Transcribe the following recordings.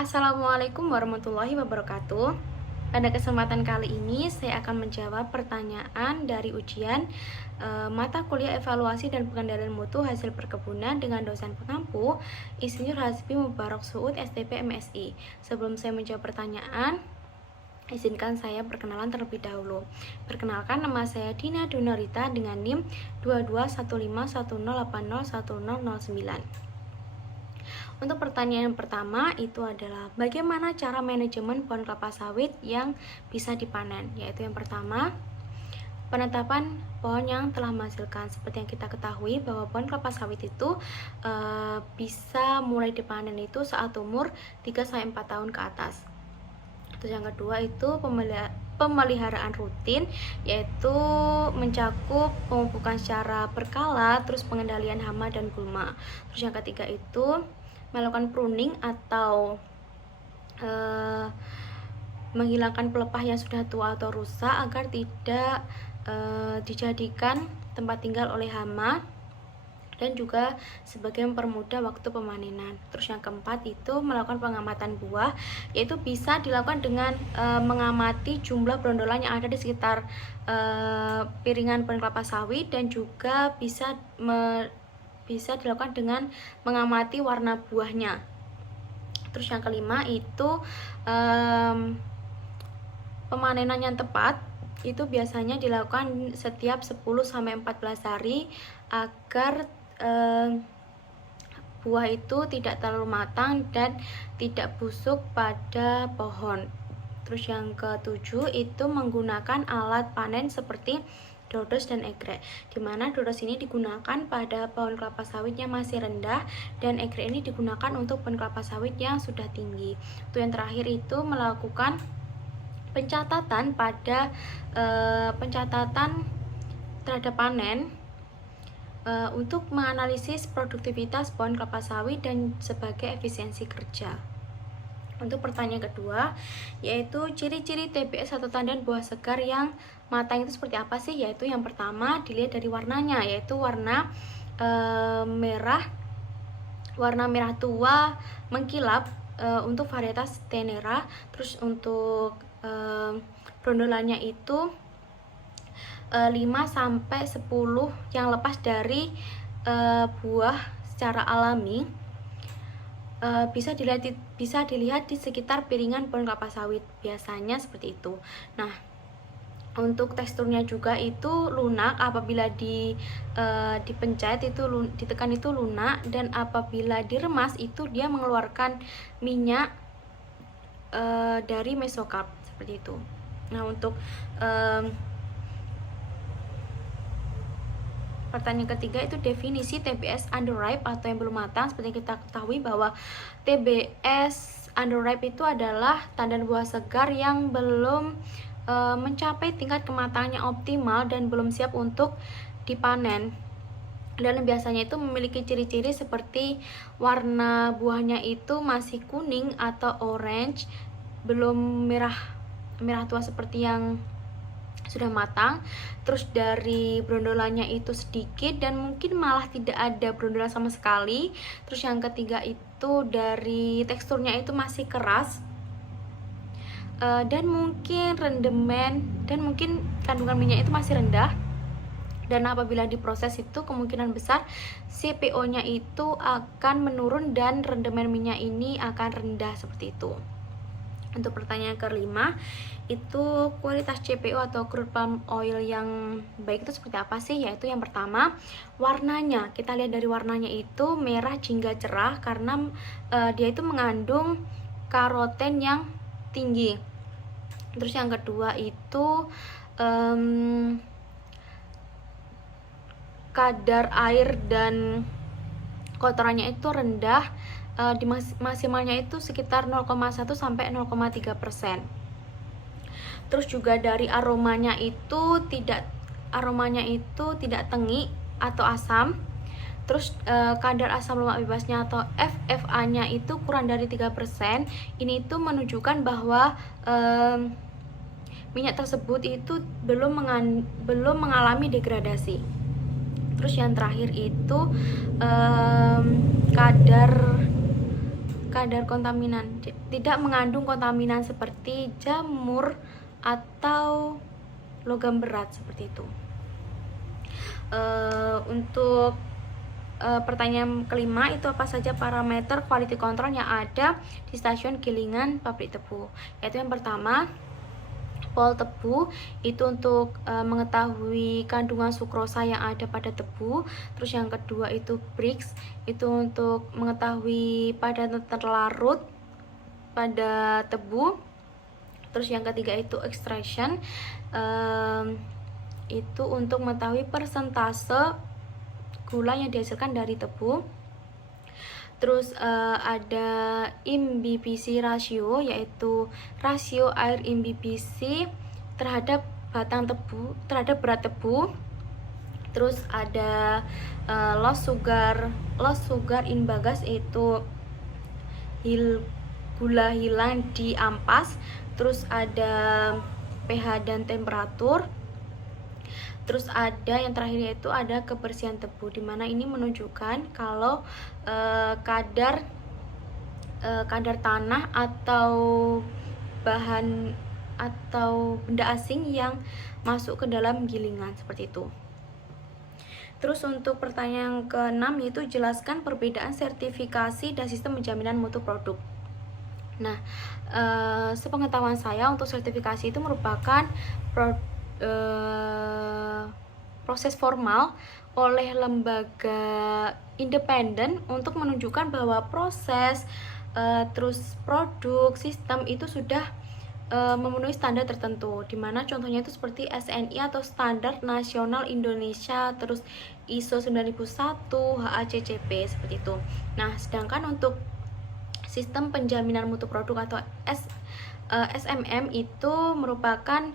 Assalamualaikum warahmatullahi wabarakatuh. Pada kesempatan kali ini saya akan menjawab pertanyaan dari ujian mata kuliah evaluasi dan pengendalian mutu hasil perkebunan dengan dosen pengampu Insinyur Hasbi Mubarak Suud STP MSI. Sebelum saya menjawab pertanyaan, izinkan saya perkenalan terlebih dahulu. Perkenalkan, nama saya Dina Dunarita dengan NIM 221510801009. Untuk pertanyaan yang pertama itu adalah bagaimana cara manajemen pohon kelapa sawit yang bisa dipanen? Yaitu yang pertama, penetapan pohon yang telah menghasilkan. Seperti yang kita ketahui bahwa pohon kelapa sawit itu bisa mulai dipanen itu saat umur 3-4 tahun ke atas. Terus yang kedua itu pemeliharaan rutin, yaitu mencakup pemupukan secara berkala, terus pengendalian hama dan gulma. Terus yang ketiga itu melakukan pruning atau menghilangkan pelepah yang sudah tua atau rusak agar tidak dijadikan tempat tinggal oleh hama, dan juga sebagai mempermudah waktu pemanenan. Terus yang keempat itu melakukan pengamatan buah, yaitu bisa dilakukan dengan mengamati jumlah brondolan yang ada di sekitar piringan pohon kelapa sawit, dan juga bisa dilakukan dengan mengamati warna buahnya. Terus yang kelima itu pemanenan yang tepat itu biasanya dilakukan setiap 10-14 hari agar buah itu tidak terlalu matang dan tidak busuk pada pohon. Terus yang ketujuh itu menggunakan alat panen seperti dodos dan egrek, dimana dodos ini digunakan pada pohon kelapa sawit yang masih rendah, dan egrek ini digunakan untuk pohon kelapa sawit yang sudah tinggi. Untuk yang terakhir itu melakukan pencatatan pada pencatatan terhadap panen untuk menganalisis produktivitas pohon kelapa sawit dan sebagai efisiensi kerja. Untuk pertanyaan kedua, yaitu ciri-ciri TBS atau tandan buah segar yang matang itu seperti apa sih? Yaitu yang pertama dilihat dari warnanya, yaitu warna merah tua mengkilap untuk varietas tenera. Terus untuk brondolannya itu 5-10 yang lepas dari buah secara alami. Bisa dilihat di sekitar piringan pohon kelapa sawit, biasanya seperti itu. Nah, untuk teksturnya juga itu lunak, apabila dipencet itu ditekan itu lunak, dan apabila diremas itu dia mengeluarkan minyak dari mesokarp seperti itu. Nah, untuk pertanyaan ketiga itu definisi TBS underripe atau yang belum matang. Seperti kita ketahui bahwa TBS underripe itu adalah tandan buah segar yang belum mencapai tingkat kematangan yang optimal dan belum siap untuk dipanen. Dan biasanya itu memiliki ciri-ciri seperti warna buahnya itu masih kuning atau orange, belum merah tua seperti yang sudah matang. Terus dari brondolannya itu sedikit dan mungkin malah tidak ada brondolan sama sekali. Terus yang ketiga itu dari teksturnya itu masih keras, dan mungkin rendemen dan mungkin kandungan minyak itu masih rendah. Dan apabila diproses itu kemungkinan besar CPO-nya itu akan menurun dan rendemen minyak ini akan rendah seperti itu. Untuk pertanyaan kelima, itu kualitas CPO atau crude palm oil yang baik itu seperti apa sih? Yaitu yang pertama, warnanya. Kita lihat dari warnanya itu merah jingga cerah karena dia itu mengandung karoten yang tinggi. Terus yang kedua itu kadar air dan kotorannya itu rendah, di maksimalnya itu sekitar 0,1 sampai 0,3%. Terus juga dari aromanya itu tidak tengi atau asam. Terus kadar asam lemak bebasnya atau FFA-nya itu kurang dari 3%. Ini itu menunjukkan bahwa minyak tersebut itu belum mengalami degradasi. Terus yang terakhir itu kadar kadar kontaminan, tidak mengandung kontaminan seperti jamur atau logam berat seperti itu. Untuk pertanyaan kelima itu apa saja parameter quality control yang ada di stasiun gilingan pabrik tebu? Yaitu yang pertama, pol tebu itu untuk mengetahui kandungan sukrosa yang ada pada tebu. Terus yang kedua itu Brix, itu untuk mengetahui padat terlarut pada tebu. Terus yang ketiga itu extraction, itu untuk mengetahui persentase gula yang dihasilkan dari tebu. Terus ada imbibition ratio, yaitu rasio air imbibition terhadap batang tebu, terhadap berat tebu. Terus ada loss sugar in bagas, itu gula hilang di ampas. Terus ada pH dan temperatur. Terus ada yang terakhir yaitu ada kebersihan tebu, dimana ini menunjukkan kalau kadar tanah atau bahan atau benda asing yang masuk ke dalam gilingan seperti itu. Terus untuk pertanyaan ke-6 yaitu jelaskan perbedaan sertifikasi dan sistem penjaminan mutu produk. Nah, sepengetahuan saya untuk sertifikasi itu merupakan proses formal oleh lembaga independen untuk menunjukkan bahwa proses terus produk sistem itu sudah memenuhi standar tertentu, dimana contohnya itu seperti SNI atau Standar Nasional Indonesia, terus ISO 9001, HACCP seperti itu. Nah, sedangkan untuk sistem penjaminan mutu produk atau SMM itu merupakan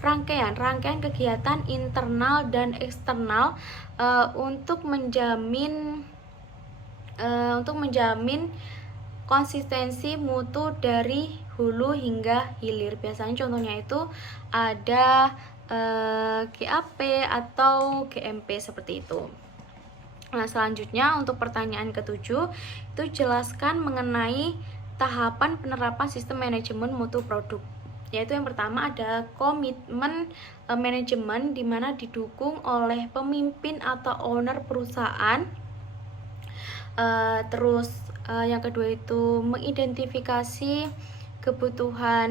rangkaian kegiatan internal dan eksternal untuk menjamin konsistensi mutu dari hulu hingga hilir. Biasanya contohnya itu ada GAP atau GMP seperti itu. Nah, selanjutnya untuk pertanyaan ke-7 itu jelaskan mengenai tahapan penerapan sistem manajemen mutu produk. Yaitu yang pertama ada komitmen manajemen, di mana didukung oleh pemimpin atau owner perusahaan. Terus yang kedua itu mengidentifikasi kebutuhan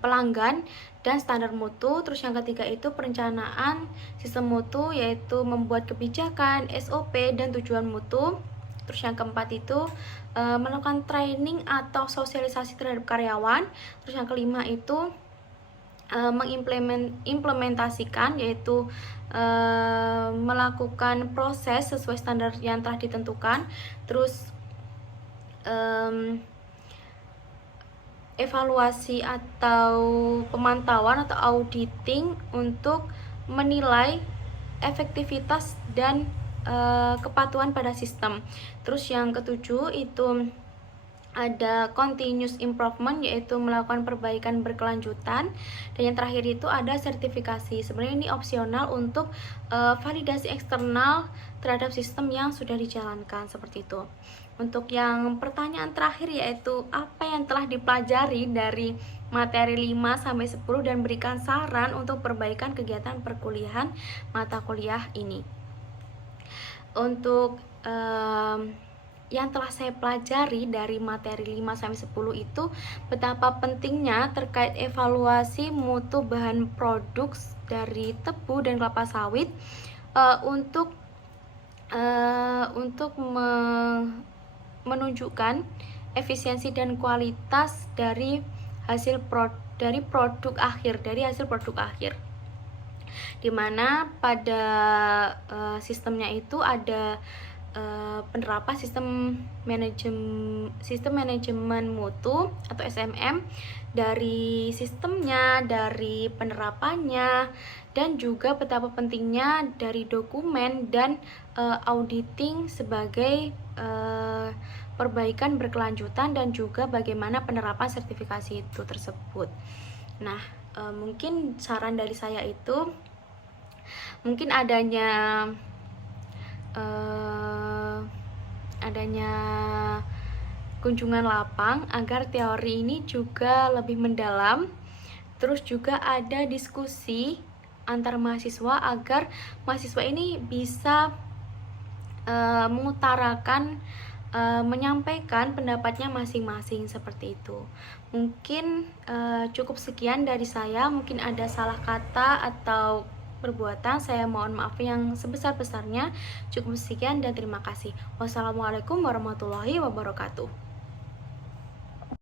pelanggan dan standar mutu. Terus yang ketiga itu perencanaan sistem mutu, yaitu membuat kebijakan, SOP, dan tujuan mutu. Terus yang keempat itu melakukan training atau sosialisasi terhadap karyawan. Terus yang kelima itu mengimplementasikan, yaitu melakukan proses sesuai standar yang telah ditentukan. Terus evaluasi atau pemantauan atau auditing untuk menilai efektivitas dan kepatuhan pada sistem. Terus yang ketujuh itu ada continuous improvement, yaitu melakukan perbaikan berkelanjutan. Dan yang terakhir itu ada sertifikasi. Sebenarnya ini opsional untuk validasi eksternal terhadap sistem yang sudah dijalankan seperti itu. Untuk yang pertanyaan terakhir yaitu apa yang telah dipelajari dari materi 5 sampai 10 dan berikan saran untuk perbaikan kegiatan perkuliahan mata kuliah ini. Untuk yang telah saya pelajari dari materi 5 sampai 10 itu betapa pentingnya terkait evaluasi mutu bahan produk dari tebu dan kelapa sawit untuk menunjukkan efisiensi dan kualitas dari hasil produk akhir, dimana pada sistemnya itu ada penerapan sistem manajemen mutu atau SMM, dari sistemnya, dari penerapannya, dan juga betapa pentingnya dari dokumen dan auditing sebagai perbaikan berkelanjutan dan juga bagaimana penerapan sertifikasi itu tersebut. Nah, mungkin saran dari saya itu mungkin adanya kunjungan lapang agar teori ini juga lebih mendalam. Terus juga ada diskusi antar mahasiswa agar mahasiswa ini bisa mengutarakan, menyampaikan pendapatnya masing-masing seperti itu. Mungkin cukup sekian dari saya. Mungkin ada salah kata atau perbuatan, saya mohon maaf yang sebesar-besarnya. Cukup sekian dan terima kasih. Wassalamualaikum warahmatullahi wabarakatuh.